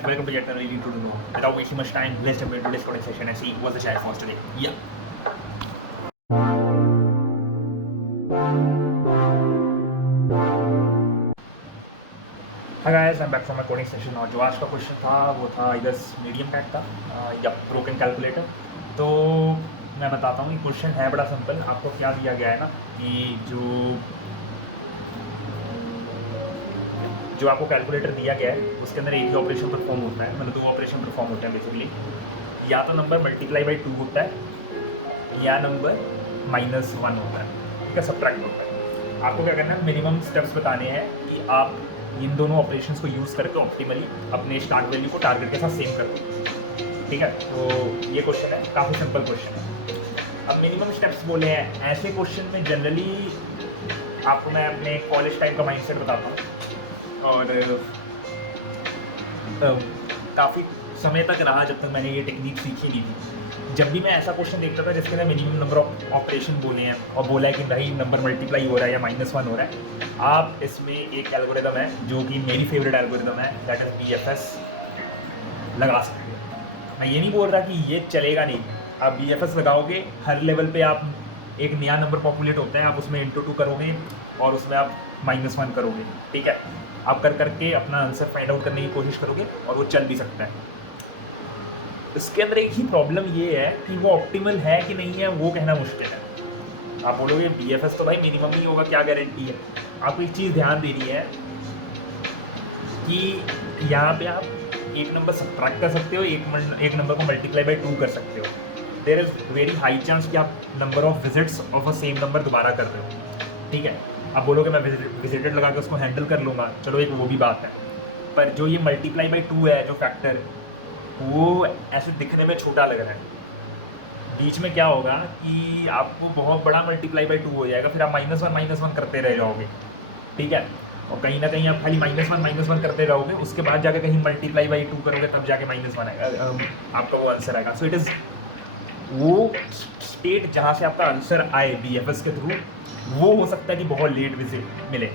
friends, welcome to yet another Need to Know. Without wasting much time, let's jump into today's recording session and see what's the chat for us today. Yeah. Hi guys, I'm back from my coding session और जो आज का question था वो था इधर medium pack था या ब्रोकन कैलकुलेटर। तो मैं बताता हूँ, ये क्वेश्चन है बड़ा सिंपल। आपको क्या दिया गया है ना कि जो आपको कैलकुलेटर दिया गया है उसके अंदर एक ही ऑपरेशन परफॉर्म होता है, मतलब दो ऑपरेशन परफॉर्म होते हैं बेसिकली। या तो नंबर मल्टीप्लाई बाई 2 होता है या नंबर -1 होता है, ठीक है, सब्ट्रैक्ट होता है। आपको क्या करना है, मिनिमम स्टेप्स बताने हैं कि आप इन दोनों ऑपरेशंस को यूज़ करके ऑप्टिमली अपने स्टार्ट वैल्यू को टारगेट के साथ सेम कर दो, ठीक है। तो ये क्वेश्चन है, काफ़ी सिंपल क्वेश्चन है। अब मिनिमम स्टेप्स बोले हैं, ऐसे क्वेश्चन में जनरली आपको मैं अपने कॉलेज टाइम का माइंडसेट बताता हूँ और काफ़ी समय तक रहा जब तक मैंने ये टेक्निक सीखी नहीं थी। जब भी मैं ऐसा क्वेश्चन देखता था जिसके अंदर मिनिमम नंबर ऑफ ऑपरेशन बोले हैं और बोला है कि भाई नंबर मल्टीप्लाई हो रहा है या -1 हो रहा है, आप इसमें एक एल्गोरिदम है जो कि मेरी फेवरेट एल्गोरिदम है, दैट इज़ BFS लगा सकते हो। मैं ये नहीं बोल रहा कि ये चलेगा नहीं, आप BFS लगाओगे, हर लेवल पे आप एक नया नंबर पॉपुलेट होता है, आप उसमें × 2 करोगे और उसमें आप -1 करोगे, ठीक है। आप कर करके अपना आंसर फाइंड आउट करने की कोशिश करोगे और वो चल भी सकता है। इसके अंदर एक ही प्रॉब्लम ये है कि वो ऑप्टिमल है कि नहीं है वो कहना मुश्किल है। आप बोलोगे BFS तो भाई मिनिमम ही होगा, क्या गारंटी है। आपको एक चीज़ ध्यान देनी है कि यहाँ पे आप एक नंबर सब्ट्रैक्ट कर सकते हो, एक नंबर को मल्टीप्लाई बाई 2 कर सकते हो। There is very high chance कि आप number of visits of a same number दोबारा कर रहे हो, ठीक है। आप बोलोगे मैं विजिटेड लगा के उसको हैंडल कर लूँगा, चलो एक वो भी बात है। पर जो ये मल्टीप्लाई बाई 2 है जो फैक्टर, वो ऐसे दिखने में छोटा लग रहा है, बीच में क्या होगा कि आपको बहुत बड़ा मल्टीप्लाई बाई 2 हो जाएगा, फिर आप -1 करते रह जाओगे, ठीक है। और कहीं ना कहीं आप खाली -1 करते रहोगे, उसके बाद जाके कहीं मल्टीप्लाई बाई 2 करोगे तब जाके -1 आएगा, आपका वो आंसर आएगा। सो इट इज़ वो स्टेट जहाँ से आपका आंसर आए BFS के थ्रू, वो हो सकता है कि बहुत लेट विजिट मिले।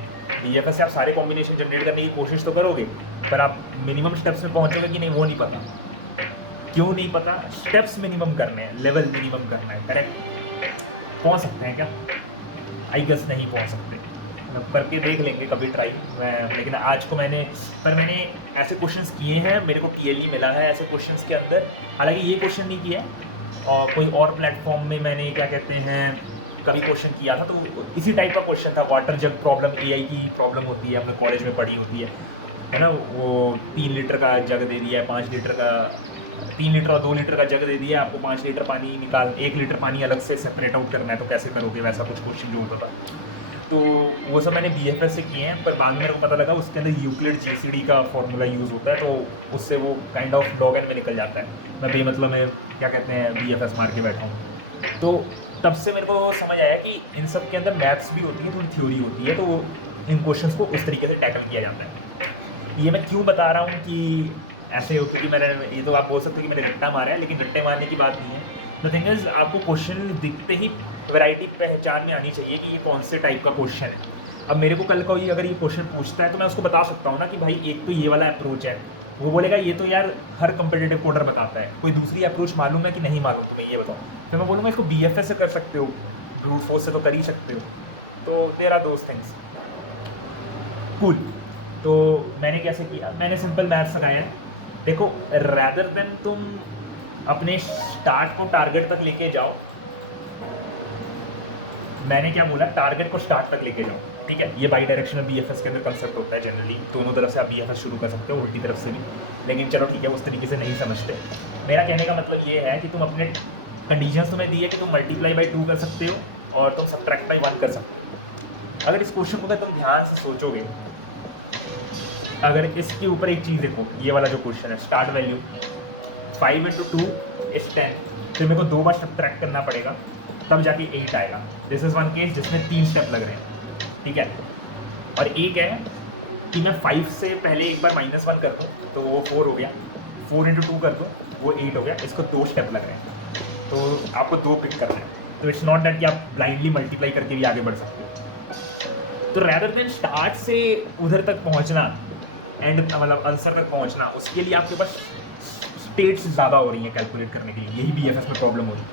BFS से आप सारे कॉम्बिनेशन जनरेट करने की कोशिश तो करोगे, पर आप मिनिमम स्टेप्स में पहुँचोगे कि नहीं वो नहीं पता। क्यों नहीं पता? स्टेप्स मिनिमम करने हैं, लेवल मिनिमम करना है, करेक्ट। पहुँच सकते हैं क्या? आई गेस नहीं पहुँच सकते, करके देख लेंगे कभी ट्राई मैं। लेकिन आज को मैंने ऐसे क्वेश्चंस किए हैं, मेरे को TLE मिला है ऐसे क्वेश्चंस के अंदर। हालांकि ये क्वेश्चन नहीं किया है और कोई और प्लेटफॉर्म में मैंने क्या कहते हैं कभी क्वेश्चन किया था, तो इसी टाइप का क्वेश्चन था। वाटर जग प्रॉब्लम, AI की प्रॉब्लम होती है, हमने कॉलेज में पढ़ी होती है ना। वो 3 लीटर का जग दे दिया है, 5 लीटर का, 3 लीटर और 2 लीटर का जग दे दिया है आपको, 5 लीटर पानी निकाल, 1 लीटर पानी अलग से सेपरेट आउट करना है, तो कैसे करोगे, वैसा कुछ क्वेश्चन जो होता था। तो वो सब मैंने BFS से किए हैं, पर बाद में मेरे को पता लगा उसके अंदर यूक्लिड GCD का फॉर्मूला यूज़ होता है, तो उससे वो काइंड ऑफ लॉग एन में निकल जाता है। मैं बेमतलब में क्या कहते हैं BFS मार के बैठा हूँ। तो तब से मेरे को समझ आया कि इन सब के अंदर मैथ्स भी होती है, थोड़ी थ्योरी होती है, तो इन क्वेश्चंस को उस तरीके से टैकल किया जाता है। ये मैं क्यों बता रहा हूँ कि ऐसे हो, क्योंकि मैंने ये तो आप बोल सकते हो कि मैंने रट्टा मारा है, लेकिन रट्टे मारने की बात नहीं है। द थिंग इज़, आपको क्वेश्चन दिखते ही वैरायटी पहचान में आनी चाहिए कि ये कौन से टाइप का क्वेश्चन है। अब मेरे को कल को ये अगर ये क्वेश्चन पूछता है तो मैं उसको बता सकता हूँ ना कि भाई एक तो ये वाला अप्रोच है, वो बोलेगा ये तो यार हर कंपिटिटिव कोडर बताता है, कोई दूसरी अप्रोच मालूम है कि नहीं मालूम तुम्हें ये बताओ। फिर मैं बोलूँगा इसको BFS से कर सकते हो, ब्रूट फोर्स से तो कर ही सकते हो। तो there are those things, cool. तो मैंने कैसे किया, मैंने सिंपल मैथ्स लगाया है। देखो, रैदर देन तुम अपने स्टार्ट को टारगेट तक लेके जाओ, मैंने क्या बोला, टारगेट को स्टार्ट तक लेके जाओ, ठीक है। ये बाई डायरेक्शनल BFS के अंदर कंसेप्ट होता है जनरली, दोनों तरफ से आप BFS शुरू कर सकते हो, उल्टी तरफ से भी। लेकिन चलो ठीक है, उस तरीके से नहीं समझते। मेरा कहने का मतलब ये है कि तुम अपने कंडीशंस तुम्हें दी है कि तुम मल्टीप्लाई बाई 2 कर सकते हो और तुम सब्ट्रैक्ट बाई 1 कर सकते हो। अगर इस क्वेश्चन को तुम ध्यान से सोचोगे, अगर इसके ऊपर एक चीज़ देखो, ये वाला जो क्वेश्चन है, स्टार्ट वैल्यू 5 × 2 = 10, फिर मेरे को 2 बार सब्ट्रैक्ट करना पड़ेगा तब जाके 8 आएगा। दिस इज़ वन केस जिसमें 3 स्टेप लग रहे हैं, ठीक है। और एक है कि मैं 5 से पहले एक बार -1 कर दूँ तो वो 4 हो गया, 4 × 2 कर दूँ वो 8 हो गया, इसको 2 स्टेप लग रहे हैं, तो आपको 2 पिक करना है। तो इट्स नॉट दैट कि आप ब्लाइंडली मल्टीप्लाई करके भी आगे बढ़ सकते हो। तो रैदर देन स्टार्ट से उधर तक पहुँचना, एंड मतलब आंसर तक पहुंचना, उसके लिए आपके पास स्टेट्स ज़्यादा हो रही हैं कैलकुलेट करने के लिए, यही बीएफएस में प्रॉब्लम हो रही है।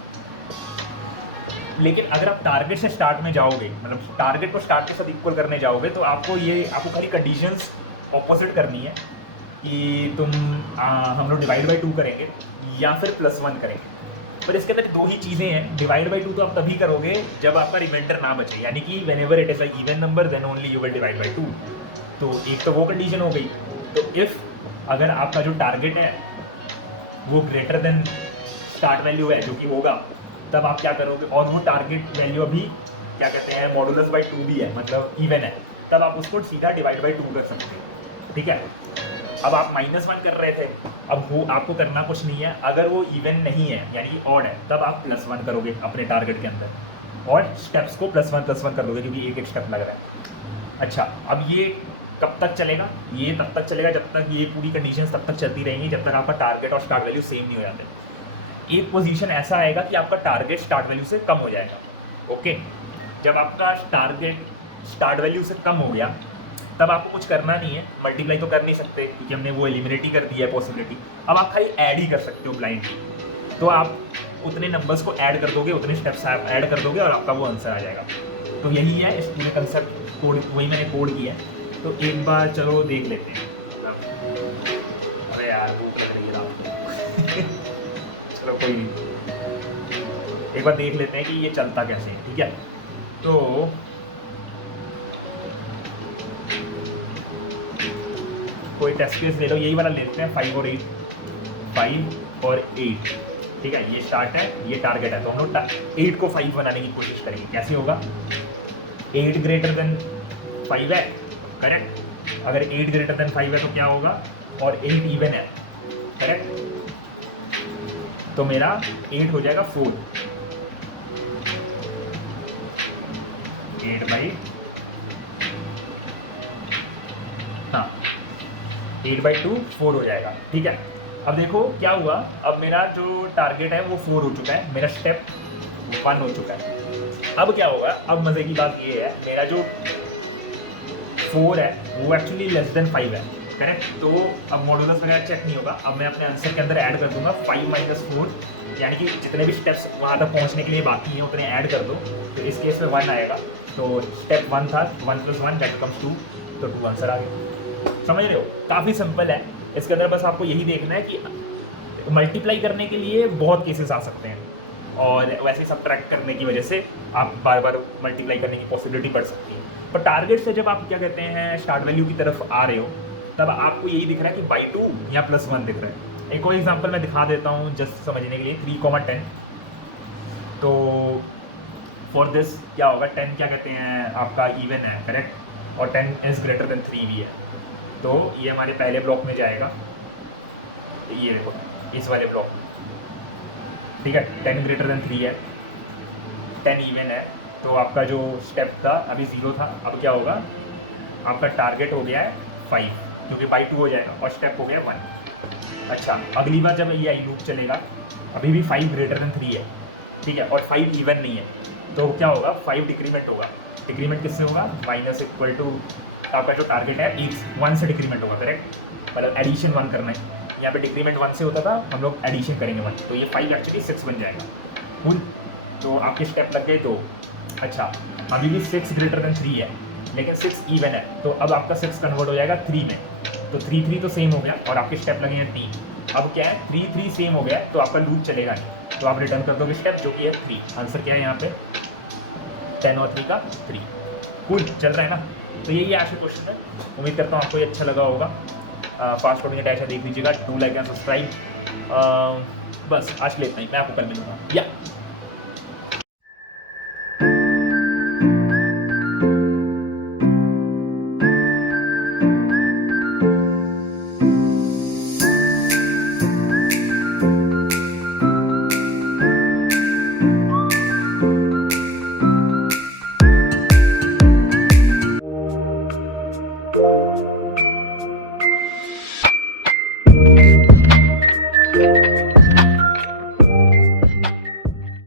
लेकिन अगर आप टारगेट से स्टार्ट में जाओगे, मतलब टारगेट को स्टार्ट के साथ इक्वल करने जाओगे, तो आपको खाली कंडीशंस ऑपोजिट करनी है कि हम लोग डिवाइड बाई 2 करेंगे या फिर +1 करेंगे। पर इसके अंदर 2 ही चीज़ें हैं। डिवाइड बाई 2 तो आप तभी करोगे जब आपका रिमाइंडर ना बचे, यानी कि whenever it is a even number then only you will divide by 2। तो एक तो वो कंडीशन हो गई। तो इफ़ अगर आपका जो टारगेट है वो ग्रेटर देन स्टार्ट वैल्यू है, जो कि होगा, तब आप क्या करोगे, और वो टारगेट वैल्यू अभी क्या कहते हैं मॉडुलस बाई 2 भी है, मतलब इवन है, तब आप उसको सीधा डिवाइड बाई 2 कर सकते हो। ठीक है। अब आप -1 कर रहे थे, अब वो आपको करना कुछ नहीं है, अगर वो इवन नहीं है यानी कि ऑड है, तब आप +1 करोगे अपने टारगेट के अंदर और स्टेप्स को +1 कर दोगे, क्योंकि एक स्टेप लग रहा है। अच्छा, अब ये कब तक चलेगा? ये तब तक चलेगा जब तक ये पूरी कंडीशंस तब तक चलती रहेंगी जब तक आपका टारगेट और स्टार्ट वैल्यू सेम नहीं हो जाते। एक पोजीशन ऐसा आएगा कि आपका टारगेट स्टार्ट वैल्यू से कम हो जाएगा। ओके, जब आपका टारगेट स्टार्ट वैल्यू से कम हो गया, तब आपको कुछ करना नहीं है, मल्टीप्लाई तो कर नहीं सकते क्योंकि हमने वो एलिमिनेट ही कर दिया है पॉसिबिलिटी। अब आप खाली ऐड ही कर सकते हो ब्लाइंडली, तो आप उतने नंबर्स को ऐड कर दोगे, उतने स्टेप्स आप ऐड कर दोगे और आपका वो आंसर आ जाएगा। तो यही है इस पूरे कंसेप्ट, कोड वही मैंने कोड किया है। तो एक बार चलो देख लेते हैं। अरे यार भूख लग रही है रात को। चलो कोई नहीं, एक बार देख लेते हैं कि ये चलता कैसे है। ठीक है, तो कोई टेस्ट केस ले लो, यही वाला लेते हैं 5 और 8, 5 और 8। ठीक है, ये स्टार्ट है, ये टारगेट है, तो हम लोग 8 को 5 बनाने की कोशिश करेंगे। कैसे होगा? 8 ग्रेटर देन 5 है, करेक्ट। अगर 8 ग्रेटर देन 5 है तो क्या होगा, और 8 इवन है, करेक्ट, तो मेरा 8 हो जाएगा 4, 8 बाई, हाँ 8/2 4 हो जाएगा। ठीक है, अब देखो क्या हुआ, अब मेरा जो टारगेट है वो 4 हो चुका है, मेरा स्टेप 1 हो चुका है। अब क्या होगा, अब मज़े की बात ये है, मेरा जो 4 है वो एक्चुअली लेस देन 5 है, करेक्ट। तो अब मॉडुलस वगैरह चेक नहीं होगा, अब मैं अपने आंसर के अंदर ऐड कर दूंगा 5 - 4, यानी कि जितने भी स्टेप्स वहाँ तक पहुँचने के लिए बाकी हैं उतने ऐड कर दो। तो इस केस में 1 आएगा, तो स्टेप 1 था, 1 + 1 दैट बिकम्स 2, तो 2 आंसर आ गया। समझ रहे हो, काफ़ी सिंपल है। इसके अंदर बस आपको यही देखना है कि मल्टीप्लाई करने के लिए बहुत केसेस आ सकते हैं, और वैसे सब्ट्रैक्ट करने की वजह से आप बार बार मल्टीप्लाई करने की पॉसिबिलिटी बढ़ सकती है। पर टारगेट से जब आप क्या कहते हैं स्टार्ट वैल्यू की तरफ आ रहे हो, तब आपको यही दिख रहा है कि बाई 2 या +1 दिख रहा है। एक और एग्जांपल मैं दिखा देता हूँ जस्ट समझने के लिए, 3, 10। तो फॉर दिस क्या होगा, 10 क्या कहते हैं आपका इवन है, करेक्ट, और 10 इज़ ग्रेटर देन 3 भी है। तो ये हमारे पहले ब्लॉक में जाएगा, ये देखो इस वाले ब्लॉक में। ठीक है, 10 ग्रेटर देन 3 है, 10 इवन है, तो आपका जो स्टेप था अभी 0 था, अब क्या होगा, आपका टारगेट हो गया है 5, क्योंकि बाई 2 हो जाएगा, और स्टेप हो गया 1। अच्छा, अगली बार जब ये आई लूप चलेगा, अभी भी 5 ग्रेटर देन 3 है, ठीक है, और 5 इवन नहीं है, तो क्या होगा, 5 डिक्रीमेंट होगा। डिक्रीमेंट किससे होगा, माइनस इक्वल टू आपका जो टारगेट है 1 से डिक्रीमेंट होगा, करेक्ट, मतलब एडिशन 1 करना है। यहाँ पे डिक्रीमेंट 1 से होता था, हम लोग एडिशन करेंगे 1, तो ये 5 एक्चुअली 6 बन जाएगा फुल। तो आपके स्टेप लग गए 2। अच्छा, अभी भी 6 ग्रेटर देन 3 है, लेकिन 6 इवन है, तो अब आपका 6 कन्वर्ट हो जाएगा 3 में, तो 3 तो सेम हो गया, और आपके स्टेप लगे हैं 3। अब क्या है, 3 सेम हो गया, तो आपका लूप चलेगा नहीं, तो आप रिटर्न कर दोगे स्टेप जो कि है 3। आंसर क्या है यहाँ पे, 10 और 3 का 3। कूल, चल रहा है ना। तो यही आज का क्वेश्चन है, उम्मीद करता हूँ आपको ये अच्छा लगा होगा। फास्ट फॉरवर्ड डैश देख लीजिएगा, 2 लाइक एंड सब्सक्राइब। बस आज के लिए इतना ही, मैं आपको कल मिलूँगा या